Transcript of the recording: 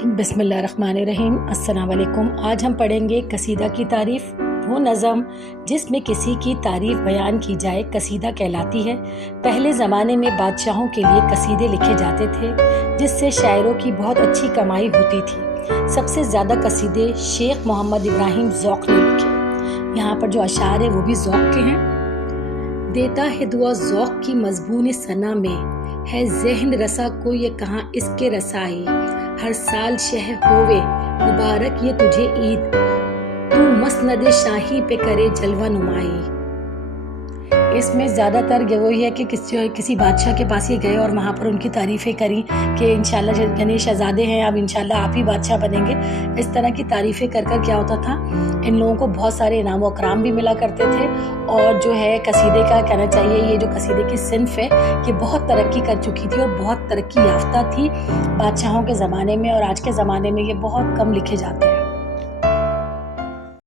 बिस्मिल्लाहिर्रहमानिर्रहीम। अस्सलाम वालेकुम। आज हम पढ़ेंगे कसीदा की तारीफ़। वो नज़म जिसमें किसी की तारीफ़ बयान की जाए कसीदा कहलाती है। पहले ज़माने में बादशाहों के लिए कसीदे लिखे जाते थे जिससे शायरों की बहुत अच्छी कमाई होती थी। सबसे ज़्यादा कसीदे शेख मोहम्मद इब्राहिम ज़ौक़ ने लिखे। यहाँ पर जो अशार है वो भी ज़ौक़ के हैं। देता है दुआ ज़ौक़ की मज़बून सना में, है ज़हन रसा को ये कहाँ इसके रसाई। हर साल शह होवे मुबारक ये तुझे ईद, तू मसनद शाही पे करे जलवा नुमाई। इसमें ज़्यादातर वही है कि किसी बादशाह के पास ये गए और वहाँ पर उनकी तारीफ़ें करी कि इंशाल्लाह गणेश शहज़ादे हैं, अब इंशाल्लाह आप ही बादशाह बनेंगे। इस तरह की तारीफ़ें कर कर क्या होता था, इन लोगों को बहुत सारे इनाम व इकराम भी मिला करते थे। और जो है कसीदे का कहना चाहिए, ये जो कसीदे की सिन्फ है ये बहुत तरक्की कर चुकी थी और बहुत तरक्की याफ्ता थी बादशाहों के ज़माने में, और आज के ज़माने में ये बहुत कम लिखे जाते हैं।